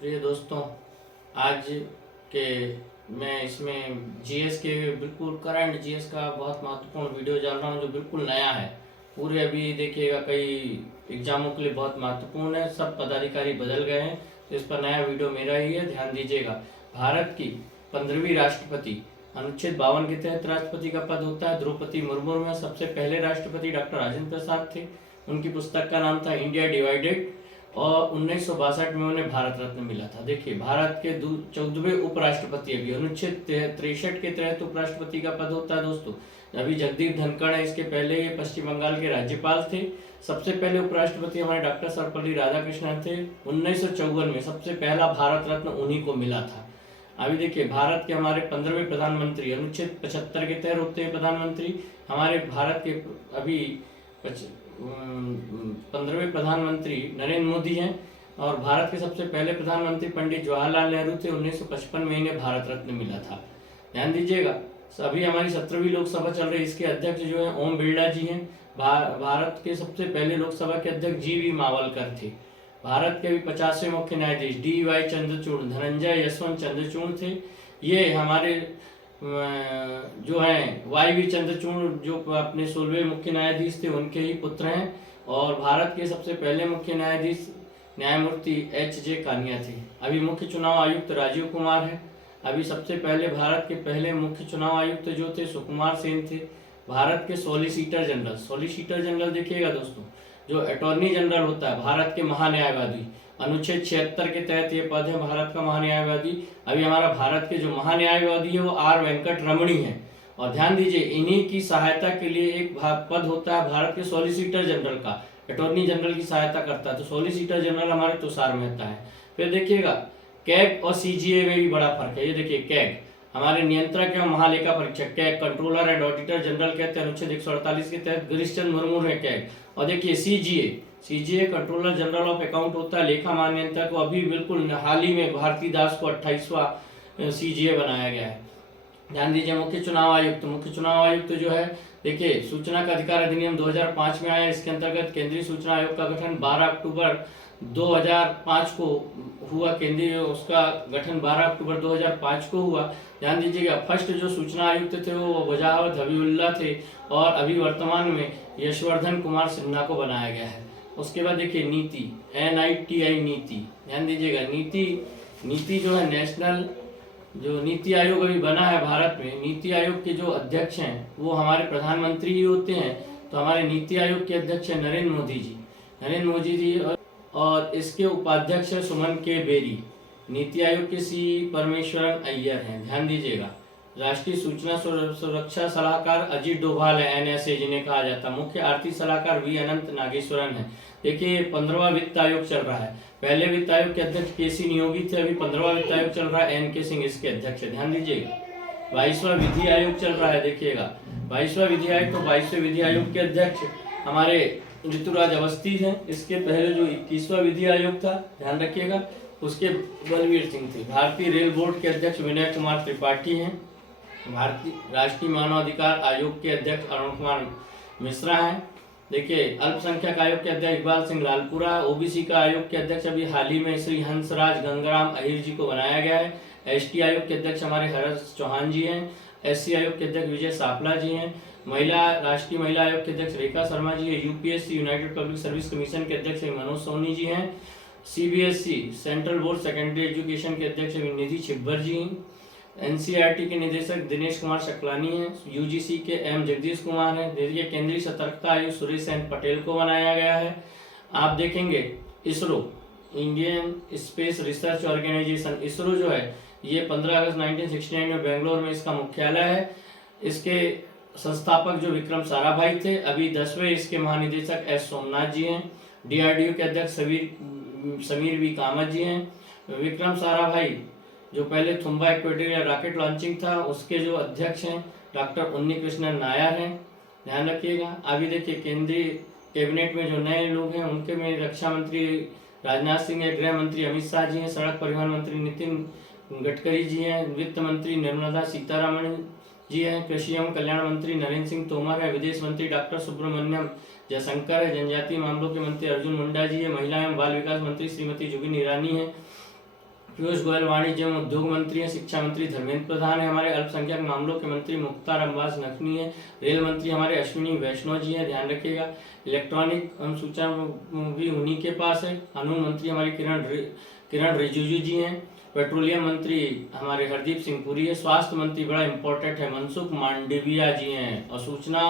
प्रिय दोस्तों, आज के मैं इसमें जीएस के बिल्कुल करंट जीएस का बहुत महत्वपूर्ण वीडियो डाल रहा हूँ जो बिल्कुल नया है। पूरे अभी देखिएगा, कई एग्जामों के लिए बहुत महत्वपूर्ण है। सब पदाधिकारी बदल गए हैं, तो इस पर नया वीडियो मेरा ही है, ध्यान दीजिएगा। भारत की 15वीं राष्ट्रपति, अनुच्छेद 52 के तहत राष्ट्रपति का पद होता है। द्रौपदी मुर्मू में सबसे पहले राष्ट्रपति डॉक्टर राजेंद्र प्रसाद थे। उनकी पुस्तक का नाम था इंडिया डिवाइडेड, और 1962 में उन्हें भारत रत्न मिला था। देखिए, भारत के 14वें उपराष्ट्रपति, अभी अनुच्छेद 63 के तहत उपराष्ट्रपति का पद होता है दोस्तों। अभी जगदीप धनखड़ है, इसके पहले ये पश्चिम बंगाल के राज्यपाल थे। सबसे पहले उपराष्ट्रपति हमारे डॉक्टर सर्वपल्ली राधाकृष्णन थे। 1954 में सबसे पहला भारत रत्न उन्हीं को मिला था। अभी देखिए, भारत के हमारे 15वें प्रधानमंत्री, अनुच्छेद 75 के तहत होते हैं प्रधानमंत्री। हमारे भारत के अभी 15वें प्रधानमंत्री नरेंद्र मोदी हैं, और भारत के सबसे पहले प्रधानमंत्री पंडित जवाहरलाल नेहरू थे। 1955 में इन्हें भारत रत्न मिला था। ध्यान दीजिएगा। अभी हमारी 17वीं लोकसभा चल रही है, इसके अध्यक्ष जो है ओम बिरला जी हैं। भारत के सबसे पहले लोकसभा के अध्यक्ष जी.वी. मावलकर थे। भारत के भी 50वें मुख्य न्यायाधीश डी.वाई. चंद्रचूड़, धनंजय यशवंत चंद्रचूड़ थे। ये हमारे जो हैं वाई.वी. चंद्रचूड़, जो अपने 16वें मुख्य न्यायाधीश थे, उनके ही पुत्र हैं। और भारत के सबसे पहले मुख्य न्यायाधीश न्यायमूर्ति एच.जे. कानिया थे। अभी मुख्य चुनाव आयुक्त राजीव कुमार है। अभी सबसे पहले भारत के पहले मुख्य चुनाव आयुक्त जो थे सुकुमार सेन थे। भारत के सॉलिसिटर जनरल देखिएगा दोस्तों, जो अटॉर्नी जनरल होता है, भारत के महान्यायवादी, अनुच्छेद 76 के तहत ये पद है भारत का महान्यायवादी। अभी हमारा भारत के जो महान्यायवादी है वो आर वेंकट रमणी है। और ध्यान दीजिए, इन्हीं की सहायता के लिए एक पद होता है भारत के सॉलिसिटर जनरल का। अटॉर्नी जनरल की सहायता करता है, तो सॉलिसिटर जनरल हमारे तुषार मेहता है। फिर देखिएगा, कैग और सीजीए में भी बड़ा फर्क है। ये देखिए, कैग हमारे नियंत्रक एवं महालेखा परीक्षक, CAG controller and auditor general कहते हैं, अनुच्छेद 148 के तहत गिरीश चंद्र मुर्मू है कैग। और देखिए, CGA controller general of account होता है, लेखा महानियंत्रक को अभी बिल्कुल हाल ही में भारती दास को 28वां सीजीए बनाया गया है। ध्यान दीजिए, मुख्य चुनाव आयुक्त जो है, देखिए, सूचना का अधिकार अधिनियम 2005 में आया। इसके अंतर्गत केंद्रीय सूचना आयोग का गठन 12 अक्टूबर 2005 को हुआ। केंद्रीय उसका गठन 12 अक्टूबर 2005 को हुआ। ध्यान दीजिएगा, फर्स्ट जो सूचना आयुक्त थे वो वजाहत हबीबुल्ला थे, और अभी वर्तमान में यशवर्धन कुमार सिन्हा को बनाया गया है। उसके बाद देखिए, नीति, NITI नीति। ध्यान दीजिएगा, नीति जो है नेशनल, जो नीति आयोग अभी बना है भारत में, नीति आयोग के जो अध्यक्ष हैं वो हमारे प्रधानमंत्री ही होते हैं। तो हमारे नीति आयोग के अध्यक्ष हैं नरेंद्र मोदी जी, और इसके उपाध्यक्ष है सुमन के बेरी। नीति आयोग के सी परमेश्वरन अय्यर हैं। ध्यान दीजिएगा, राष्ट्रीय सूचना सुरक्षा सलाहकार अजीत डोभाल है, NSA जिन्हें कहा जाता है। मुख्य आर्थिक सलाहकार वी अनंत नागेश्वरन है। देखिए, 15वां वित्त आयोग चल रहा है। पहले वित्त आयोग के अध्यक्ष KC नियोगी थे, अभी 15वां वित्त आयोग चल रहा है, NK सिंह इसके अध्यक्ष है। ध्यान दीजिएगा, 22वां विधि आयोग चल रहा है। देखिएगा, 22वां विधि आयोग, तो 22वें विधि आयोग के अध्यक्ष हमारे ऋतुराज अवस्थी हैं। इसके पहले जो 21वां विधि आयोग था, ध्यान रखिएगा, उसके बलवीर सिंह थे। भारतीय रेल बोर्ड के अध्यक्ष विनय कुमार त्रिपाठी हैं। भारतीय राष्ट्रीय मानवाधिकार आयोग के अध्यक्ष अरुण कुमार मिश्रा हैं। देखिए, अल्पसंख्यक आयोग के अध्यक्ष इकबाल सिंह लालपुरा। ओबीसी का आयोग के अध्यक्ष अभी हाल ही में श्री हंसराज गंगाराम अहिर जी को बनाया गया है। ST आयोग के अध्यक्ष हमारे हर्ष चौहान जी हैं। SC आयोग के अध्यक्ष विजय सापला जी हैं। राष्ट्रीय महिला आयोग के अध्यक्ष रेखा शर्मा जी है। UPSC United public service commission के अध्यक्ष मनोज सोनी जी हैं। CBSE central board secondary education के अध्यक्ष निधि छिब्बर जी हैं। NCERT के निदेशक दिनेश कुमार शकलानी हैं। UGC के M जगदीश कुमार हैं। देखिए, केंद्रीय सतर्कता आयुक्त सुरेश सेन पटेल को बनाया गया है। आप देखेंगे, ISRO, Indian Space Research Organisation, ISRO जो है ये 15 अगस्त 1969 में बेंगलोर में इसका मुख्यालय है। इसके संस्थापक जो विक्रम साराभाई थे, अभी 10वें इसके महानिदेशक S सोमनाथ जी हैं। DRDO के अध्यक्ष समीर V कामत जी हैं। विक्रम साराभाई जो पहले थुम्बा इक्वेटोरियल रॉकेट लॉन्चिंग था, उसके जो अध्यक्ष हैं डॉक्टर उन्नी कृष्णन नायर हैं। ध्यान रखिएगा। अभी देखिए, केंद्रीय कैबिनेट में जो नए लोग हैं उनके में रक्षा मंत्री राजनाथ सिंह है, गृह मंत्री अमित शाह जी हैं, सड़क परिवहन मंत्री नितिन गडकरी जी हैं, वित्त मंत्री निर्मला सीतारमण जी हैं, कृषि एवं कल्याण मंत्री नरेंद्र सिंह तोमर है, विदेश मंत्री डॉक्टर सुब्रमण्यम जयशंकर है, जनजातीय मामलों के मंत्री अर्जुन मुंडा जी है, महिला एवं बाल विकास मंत्री श्रीमती जुबिन ईरानी है, पीयूष गोयल वाणिज्य एवं उद्योग मंत्री हैं। शिक्षा मंत्री धर्मेंद्र प्रधान है हमारे। अल्पसंख्यक मामलों के मंत्री मुख्तार अब्बास नकवी हैं। रेल मंत्री हमारे अश्विनी वैष्णव जी हैं, ध्यान रखिएगा। इलेक्ट्रॉनिक सूचना भी उन्हीं के पास है। कानून मंत्री हमारे किरण रिजिजू जी हैं। पेट्रोलियम मंत्री हमारे हरदीप सिंह पुरी है। स्वास्थ्य मंत्री बड़ा इंपॉर्टेंट है, मनसुख मांडविया जी हैं। और सूचना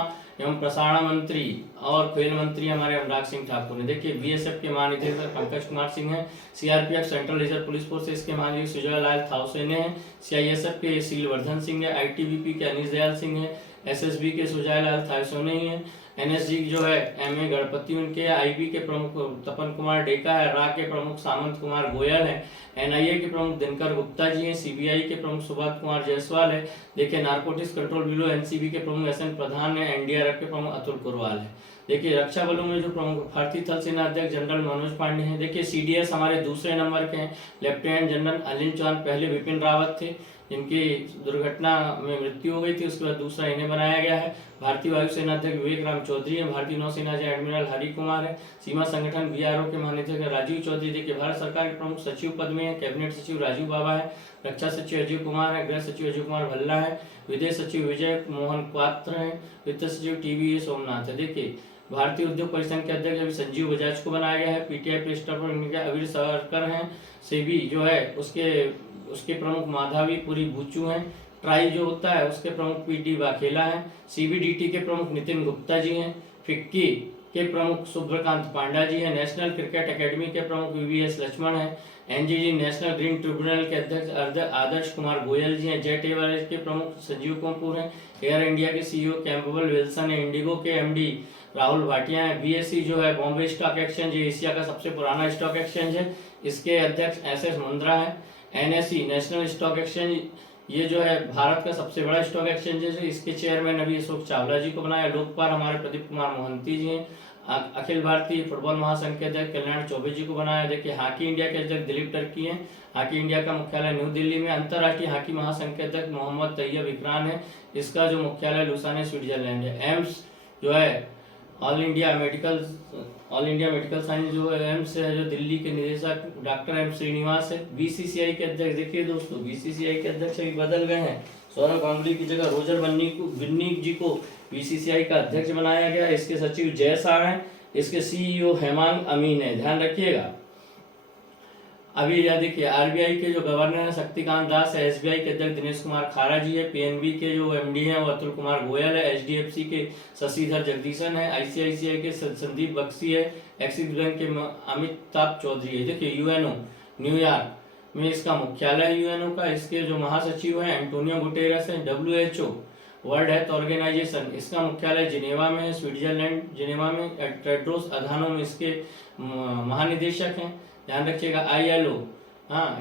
एवं प्रसारण मंत्री और खेल मंत्री हमारे अनुराग सिंह ठाकुर ने। देखिए बीएसएफ के महानिदेशक पंकज कुमार सिंह हैं। CRPF central reserve police force इसके महानिदेशक सुजय लाल थाउसेने हैं। सीआईएसएफ के शीलवर्धन सिंह है। आईटीबीपी के अनीश दयाल सिंह है। एसएसबी के सुजय लाल थाउसेने ही हैं। एनएसजी जो है एमए गणपति उनके। आईबी के प्रमुख तपन कुमार डेका है। रा के प्रमुख सामंत कुमार गोयल है। एनआईए के प्रमुख दिनकर गुप्ता जी हैं। सीबीआई के प्रमुख सुभाष कुमार जायसवाल है। देखिए नारकोटिक्स कंट्रोल ब्यूरो एनसीबी के प्रमुख एसएन प्रधान है। एनडीआरएफ के प्रमुख अतुल कुरवाल है। देखिए रक्षा बलों में जो प्रमुख भारतीय थल सेना अध्यक्ष जनरल मनोज पांडे हैं। देखिए सीडीएस हमारे दूसरे नंबर के हैं। लेफ्टिनेंट जनरल अनिल चौहान पहले विपिन रावत थे, जिनकी दुर्घटना में मृत्यु हो गई थी, उसके बाद दूसरा इन्हें बनाया गया है। भारतीय वायुसेना अध्यक्ष विवेक राम चौधरी है। भारतीय नौसेना के एडमिरल हरि कुमार है। सीमा संगठन बीआरओ के महानिदेशक राजीव चौधरी। देखिए भारत सरकार के प्रमुख सचिव पद में है। कैबिनेट सचिव राजीव बाबा है। रक्षा सचिव अजय कुमार है। गृह सचिव अजय कुमार भल्ला है। विदेश सचिव विजय मोहन पात्र है। वित्त सचिव टीवी सोमनाथ है। देखिए भारतीय उद्योग परिसंघ के अध्यक्ष अभी संजीव बजाज को बनाया गया है। पीटीआई प्रेस क्लब पर इनके अवीर सावरकर हैं। सेबी जो है उसके प्रमुख माधवी पुरी बुचू हैं। ट्राई जो होता है उसके प्रमुख पीटी वाघेला हैं। सीबीडीटी के प्रमुख नितिन गुप्ता जी हैं। फिक्की के प्रमुख सुब्रकांत पांडा जी हैं। नेशनल क्रिकेट एकेडमी के प्रमुख वीवीएस लक्ष्मण हैं। एनजीजी नेशनल ग्रीन ट्रिब्यूनल के अध्यक्ष आदर्श कुमार गोयल जी हैं। जेट एयरवेज के प्रमुख संजीव कपूर हैं। एयर इंडिया के सीईओ कैम्पबेल विल्सन है। इंडिगो के एमडी राहुल भाटिया है। बीएसई जो है बॉम्बे स्टॉक एक्सचेंज एशिया का सबसे पुराना स्टॉक एक्सचेंज है, इसके अध्यक्ष एसएस मुंद्रा है। एनएसई नेशनल स्टॉक एक्सचेंज ये जो है भारत का सबसे बड़ा स्टॉक एक्सचेंज है, इसके चेयरमैन अभी अशोक चावला जी को बनाया। लोकपाल हमारे प्रदीप कुमार मोहंती जी हैं। अखिल भारतीय फुटबॉल महासंघ के अध्यक्ष कल्याण चौबे जी को बनाया। देखिए हॉकी इंडिया के अध्यक्ष दिलीप टर्की हैं। हॉकी इंडिया का मुख्यालय न्यू दिल्ली में। अंतर्राष्ट्रीय हॉकी महासंघ के अध्यक्ष मोहम्मद तैयब इकरान है, इसका जो मुख्यालय लुसाने स्विट्जरलैंड है। एम्स जो है ऑल इंडिया मेडिकल साइंस जो है एम्स है, जो दिल्ली के निदेशक डॉक्टर एम श्रीनिवास है। बीसीसीआई के अध्यक्ष देखिए दोस्तों, बीसीसीआई के अध्यक्ष अभी बदल गए हैं। सौरभ गांगुली की जगह रोजर बिन्नी जी को बीसीसीआई का अध्यक्ष बनाया गया। इसके सचिव जय शाह हैं। इसके सीईओ हेमांग अमीन है, ध्यान रखिएगा। अभी यह देखिए आरबीआई के जो गवर्नर है शक्तिकांत दास है। एसबीआई के अध्यक्ष दिनेश कुमार खारा जी है। पीएनबी के जो एमडी हैं वो अतुल कुमार गोयल है। एचडीएफसी के शशिधर जगदीशन है। आईसीआईसीआई के संदीप बख्शी है। एक्सिस बैंक के अमिताभ चौधरी है। देखिए यूएनओ न्यूयॉर्क में इसका मुख्यालय यूएनओ का। इसके जो महासचिव है एंटोनियो गुटेरेस है। डब्ल्यूएचओ वर्ल्ड हेल्थ ऑर्गेनाइजेशन इसका मुख्यालय जिनेवा में है, स्विट्जरलैंड जिनेवा में। टेड्रोस अधानोम इसके महानिदेशक हैं, ध्यान रखिएगा। आईएलओ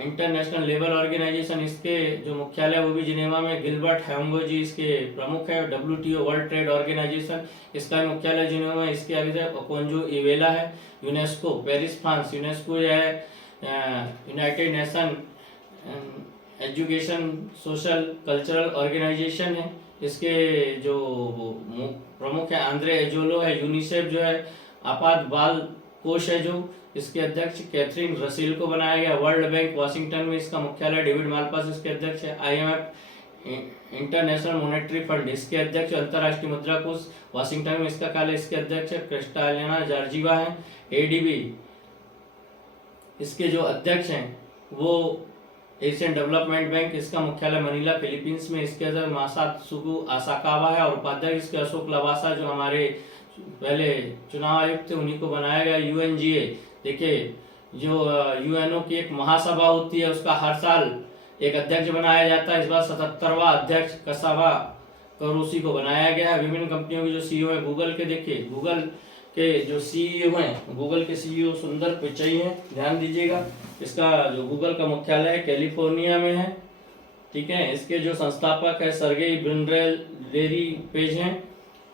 इंटरनेशनल लेबर ऑर्गेनाइजेशन इसके जो मुख्यालय वो भी जिनेवा में। गिलबर्ट हेम्बो जी इसके प्रमुख है। डब्ल्यूटीओ वर्ल्ड ट्रेड ऑर्गेनाइजेशन इसका मुख्यालय जिनेवा में। इसके आगे ओकोंजो इवेला है। UNESCO Paris France. यूनेस्को है United Nation Education Social Cultural Organisation है। इसके जो प्रमुख है आंद्रे एजोलो है। यूनिसेफ जो है आपात बाल कोष है, जो इसके अध्यक्ष कैथरीन रसील को बनाया गया। वर्ल्ड बैंक वाशिंगटन में इसका मुख्यालय। डेविड मालपास इसके अध्यक्ष है। आईएमएफ इंटरनेशनल मॉनेटरी फंड इसके अध्यक्ष। अंतर्राष्ट्रीय मुद्रा कोष वाशिंगटन में इसका कार्यालय। इसके अध्यक्ष क्रिस्टालिना जॉर्जिवा है। एडीबी इसके जो अध्यक्ष हैं वो एशियन डेवलपमेंट बैंक इसका मुख्यालय मनीला फिलीपींस में। इसके अध्यक्ष मासात्सुगु आसाकावा है और उपाध्यक्ष इसके अशोक लवासा जो हमारे पहले चुनाव आयुक्त थे उन्हीं को बनाया गया। यूएनजीए देखिए जो यूएनओ की एक महासभा होती है उसका हर साल एक अध्यक्ष बनाया जाता है। इस बार 77वां अध्यक्ष कसावा करोसी को बनाया गया है। विभिन्न कंपनियों के जो सीईओ है गूगल के देखिए गूगल के जो सीईओ हैं गूगल के सीईओ सुंदर पिचई हैं, ध्यान दीजिएगा। इसका जो गूगल का मुख्यालय है कैलिफोर्निया में है, ठीक है। इसके जो संस्थापक है सर्गेई ब्रिन लेरी पेज हैं।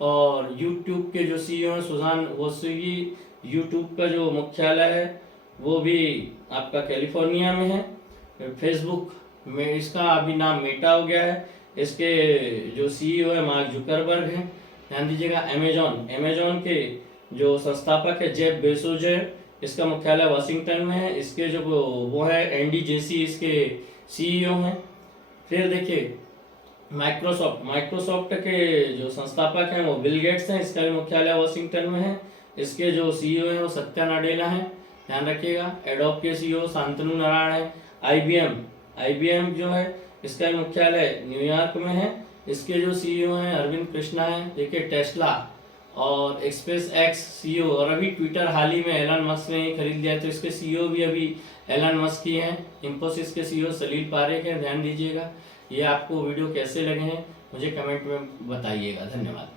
और यूट्यूब के जो सीईओ हैं सुजान वोसिगी। यूट्यूब का जो मुख्यालय है वो भी आपका कैलिफोर्निया में है। फेसबुक में इसका अभी नाम मेटा हो गया है। इसके जो सीईओ है मार्क जुकरबर्ग हैं, ध्यान दीजिएगा। अमेजॉन के जो संस्थापक है जेफ बेजोस है। इसका मुख्यालय वाशिंगटन में है। इसके जो वो है एंडी जेसी इसके सीईओ हैं। फिर देखिए माइक्रोसॉफ्ट के जो संस्थापक हैं वो बिल गेट्स हैं। इसका भी मुख्यालय वाशिंगटन में है। इसके जो सीईओ हैं वो सत्या नाडेला हैं, ध्यान रखिएगा। एडोब के सीईओ शांतनु नारायण है। आईबीएम जो है इसका भी मुख्यालय न्यूयॉर्क में है। इसके जो सीईओ हैं अरविंद कृष्णा हैं। देखिए टेस्ला और एक्सप्रेस एक्स सीईओ, और अभी ट्विटर हाल ही में एलन मस्क ने ही खरीद लिया, तो इसके सीईओ भी अभी एलन मस्क ही हैं। इंफोसिस के सीईओ सलील पारेख हैं, ध्यान दीजिएगा। ये आपको वीडियो कैसे लगे हैं मुझे कमेंट में बताइएगा। धन्यवाद।